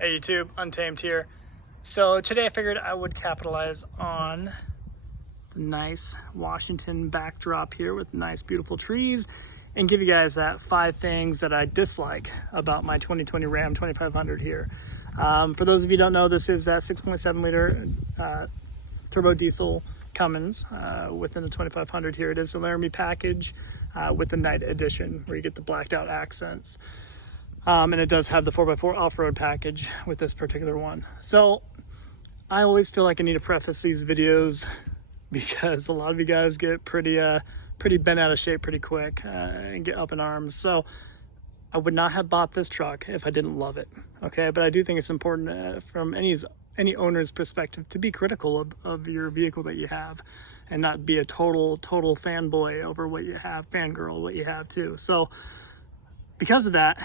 Hey YouTube, Untamed here. So today I figured I would capitalize on the nice Washington backdrop here with nice beautiful trees and give you guys that 5 things that I dislike about my 2020 Ram 2500 here. For those of you who don't know, this is that 6.7 liter turbo diesel Cummins within the 2500 here. It is the Laramie package with the night edition where you get the blacked out accents. And it does have the 4x4 off-road package with this particular one. So I always feel like I need to preface these videos because a lot of you guys get pretty bent out of shape pretty quick and get up in arms. So I would not have bought this truck if I didn't love it. Okay, but I do think it's important from any owner's perspective to be critical of your vehicle that you have and not be a total fanboy over what you have, fangirl what you have too. So because of that,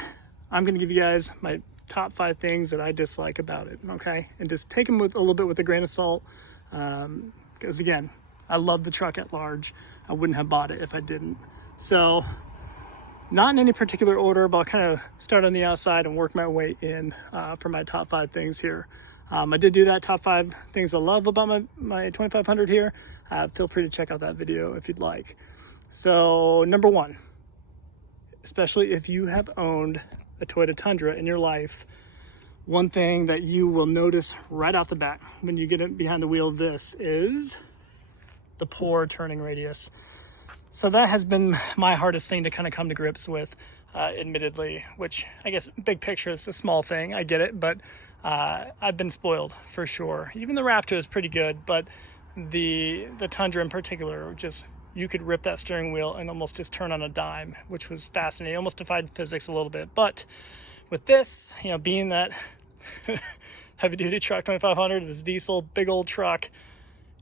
I'm going to give you guys my top 5 things that I dislike about it, okay? And just take them with a little bit with a grain of salt, because again, I love the truck at large. I wouldn't have bought it if I didn't. So, not in any particular order, but I'll kind of start on the outside and work my way in for my top 5 things here. I did do that top 5 things I love about my 2500 here. Feel free to check out that video if you'd like. So, number 1, especially if you have owned a Toyota Tundra in your life, one thing that you will notice right off the bat when you get it behind the wheel of this is the poor turning radius. So that has been my hardest thing to kind of come to grips with, admittedly, which I guess big picture is a small thing, I get it, but I've been spoiled for sure. Even the Raptor is pretty good, but the Tundra in particular, just you could rip that steering wheel and almost just turn on a dime, which was fascinating. Almost defied physics a little bit. But with this, you know, being that heavy duty truck 2500, this diesel, big old truck,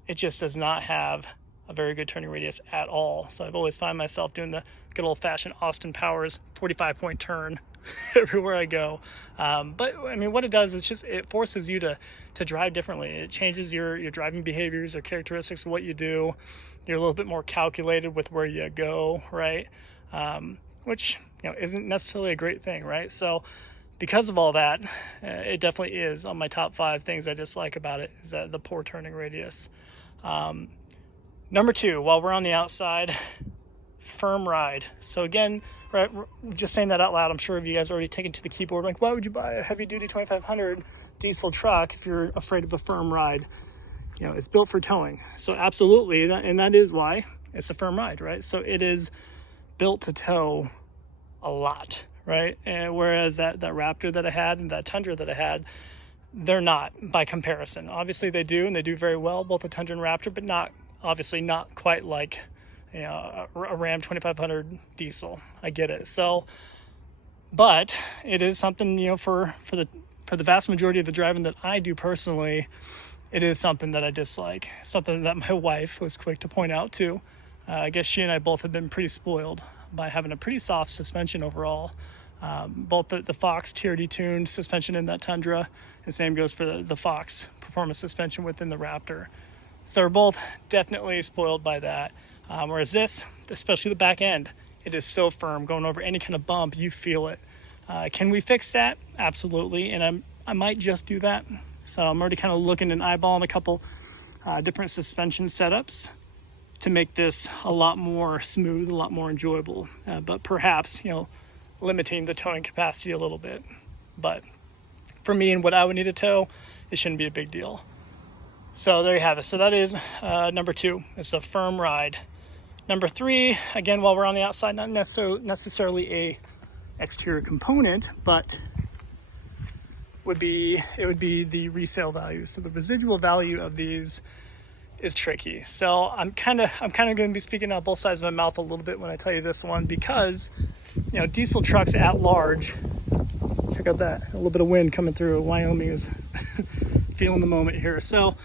it just does not have a very good turning radius at all. So I've always found myself doing the good old fashioned Austin Powers 45-point turn everywhere I go. But I mean, what it does is just, it forces you to drive differently. It changes your driving behaviors or characteristics of what you do. You're a little bit more calculated with where you go, right? Which, you know, isn't necessarily a great thing, right? So because of all that, it definitely is on my top 5 things I dislike about it, is that the poor turning radius. Number 2, while we're on the outside, firm ride. So again, right, just saying that out loud, I'm sure if you guys are already taken to the keyboard, like, why would you buy a heavy duty 2500 diesel truck if you're afraid of a firm ride? You know, it's built for towing. So absolutely, and that is why it's a firm ride, right? So it is built to tow a lot, right? And whereas that Raptor that I had and that Tundra that I had, they're not by comparison. Obviously they do, and they do very well, both the Tundra and Raptor, but obviously not quite like, you know, a Ram 2500 diesel. I get it. So, but it is something, you know, for the vast majority of the driving that I do personally, it is something that I dislike, something that my wife was quick to point out too. I guess she and I both have been pretty spoiled by having a pretty soft suspension overall. Both the Fox TRD tuned suspension in that Tundra, the same goes for the Fox performance suspension within the Raptor. So we're both definitely spoiled by that. Whereas this, especially the back end, it is so firm. Going over any kind of bump, you feel it. Can we fix that? Absolutely, and I might just do that. So I'm already kind of looking and eyeballing a couple different suspension setups to make this a lot more smooth, a lot more enjoyable, but perhaps, you know, limiting the towing capacity a little bit. But for me and what I would need to tow, it shouldn't be a big deal. So there you have it. So that is number 2. It's a firm ride. Number 3, again, while we're on the outside, not necessarily a exterior component, but would be the resale value. So the residual value of these is tricky. So I'm kind of going to be speaking out both sides of my mouth a little bit when I tell you this one, because, you know, diesel trucks at large, check out that, a little bit of wind coming through. Wyoming is feeling the moment here. So,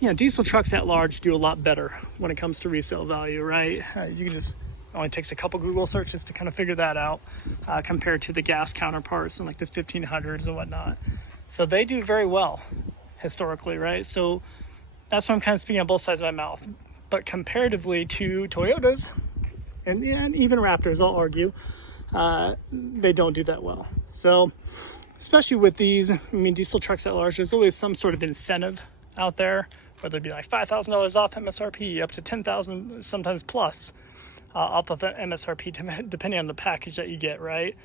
you know, diesel trucks at large do a lot better when it comes to resale value, right? You can just, it only takes a couple Google searches to kind of figure that out, compared to the gas counterparts and like the 1500s and whatnot. So they do very well historically, right? So that's why I'm kind of speaking on both sides of my mouth. But comparatively to Toyotas and even Raptors, I'll argue, they don't do that well. So especially with these, I mean, diesel trucks at large, there's always some sort of incentive out there, whether it be like $5,000 off MSRP, up to $10,000, sometimes plus, off of the MSRP, depending on the package that you get, right?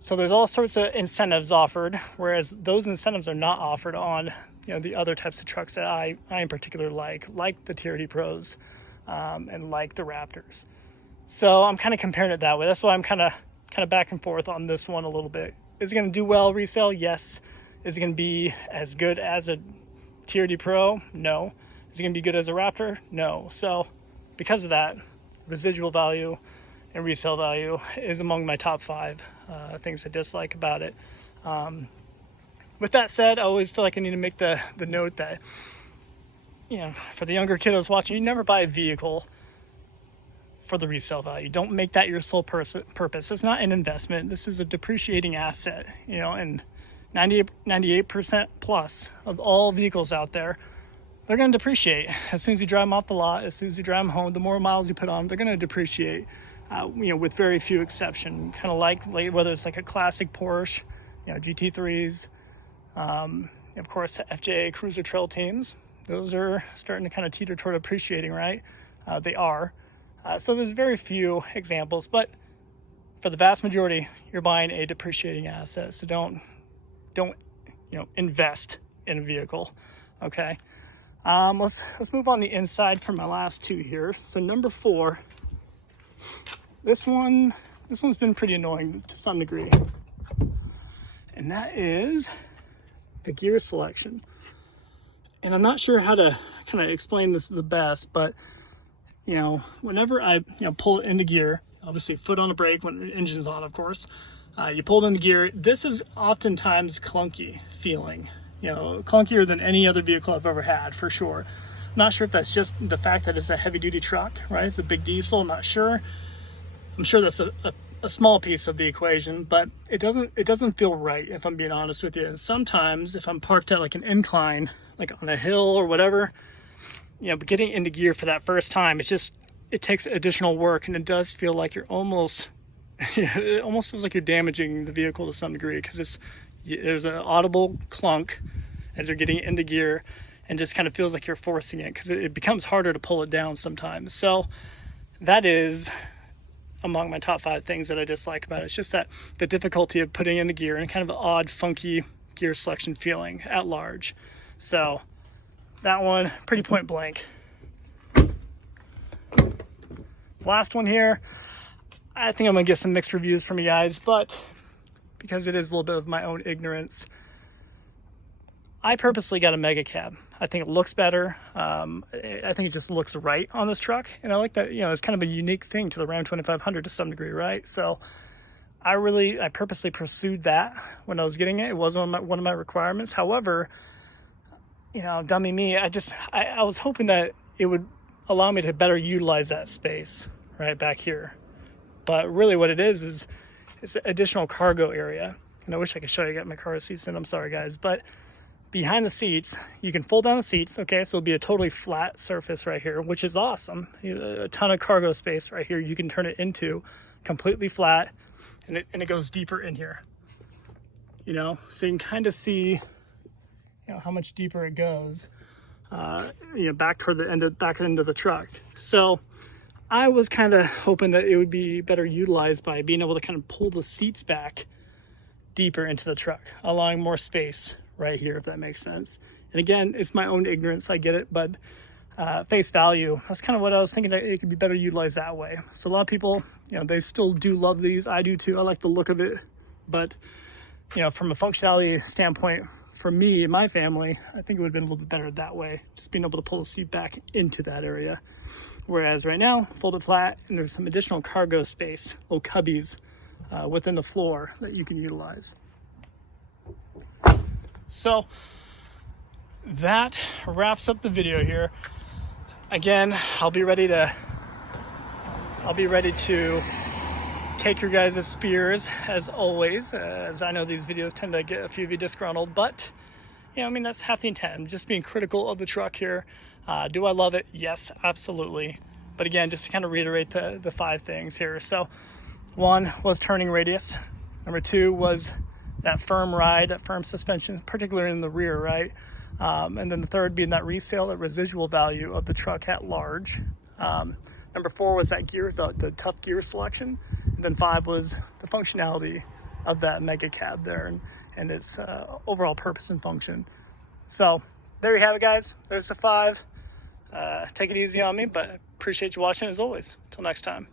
So there's all sorts of incentives offered, whereas those incentives are not offered on, you know, the other types of trucks that I in particular like the TRD Pros, and like the Raptors. So I'm kind of comparing it that way. That's why I'm kind of back and forth on this one a little bit. Is it going to do well resale? Yes. Is it going to be as good as a TRD Pro? No. Is it going to be good as a Raptor? No. So because of that, residual value and resale value is among my top 5 things I dislike about it. With that said, I always feel like I need to make the note that, you know, for the younger kiddos watching, you never buy a vehicle for the resale value. Don't make that your sole purpose. It's not an investment. This is a depreciating asset, you know, and 98% plus of all vehicles out there, they're going to depreciate. As soon as you drive them off the lot, as soon as you drive them home, the more miles you put on them, they're going to depreciate, you know, with very few exceptions. Kind of like whether it's like a classic Porsche, you know, GT3s, of course, FJ Cruiser Trail teams, those are starting to kind of teeter toward appreciating, right? They are. So there's very few examples, but for the vast majority, you're buying a depreciating asset. So don't, you know, invest in a vehicle. Okay. Let's move on the inside for my last 2 here. So number 4, this one's been pretty annoying to some degree, and that is the gear selection. And I'm not sure how to kind of explain this the best, but you know, whenever I, you know, pull it into gear, obviously foot on the brake when the engine's on, of course, you pull it into gear. This is oftentimes clunky feeling, you know, clunkier than any other vehicle I've ever had, for sure. I'm not sure if that's just the fact that it's a heavy duty truck, right? It's a big diesel. I'm not sure. I'm sure that's a small piece of the equation, but it doesn't feel right, if I'm being honest with you. And sometimes if I'm parked at like an incline, like on a hill or whatever, you know, but getting into gear for that first time, it takes additional work, and it does feel like you're almost, it almost feels like you're damaging the vehicle to some degree, because there's an audible clunk as you're getting into gear, and just kind of feels like you're forcing it, because it becomes harder to pull it down sometimes. So that is among my top 5 things that I dislike about it. It's just that the difficulty of putting into gear and kind of an odd, funky gear selection feeling at large. So that one, pretty point blank. Last one here, I think I'm gonna get some mixed reviews from you guys, but because it is a little bit of my own ignorance, I purposely got a mega cab. I think it looks better. I think it just looks right on this truck, and I like that. You know, it's kind of a unique thing to the Ram 2500 to some degree, right? So I purposely pursued that when I was getting it. It wasn't one of my requirements. However, you know, dummy me, I was hoping that it would allow me to better utilize that space right back here. But really what it is it's additional cargo area. And I wish I could show you. I got my car seats in, I'm sorry guys. But behind the seats, you can fold down the seats, okay? So it'll be a totally flat surface right here, which is awesome. A ton of cargo space right here. You can turn it into completely flat, and it goes deeper in here. You know, so you can kind of see, you know, how much deeper it goes, you know, back toward the back end of the truck. So I was kind of hoping that it would be better utilized by being able to kind of pull the seats back deeper into the truck, allowing more space right here, if that makes sense. And again, it's my own ignorance, I get it, but face value, that's kind of what I was thinking, that it could be better utilized that way. So a lot of people, you know, they still do love these. I do too. I like the look of it, but you know, from a functionality standpoint, for me and my family, I think it would have been a little bit better that way, just being able to pull the seat back into that area. Whereas right now, fold it flat, and there's some additional cargo space, little cubbies within the floor that you can utilize. So that wraps up the video here. Again, I'll be ready to take your guys' spears, as always, as I know these videos tend to get a few of you disgruntled, but you know, I mean, that's half the intent. I'm just being critical of the truck here. Do I love it? Yes, absolutely. But again, just to kind of reiterate the 5 things here. So 1 was turning radius. Number 2 was that firm ride, that firm suspension, particularly in the rear, right? And then the third being that resale, that residual value of the truck at large. Number 4 was that gear, the tough gear selection. And then 5 was the functionality of that mega cab there and its overall purpose and function. So there you have it, guys. There's the 5. Take it easy on me, but appreciate you watching as always. Until next time.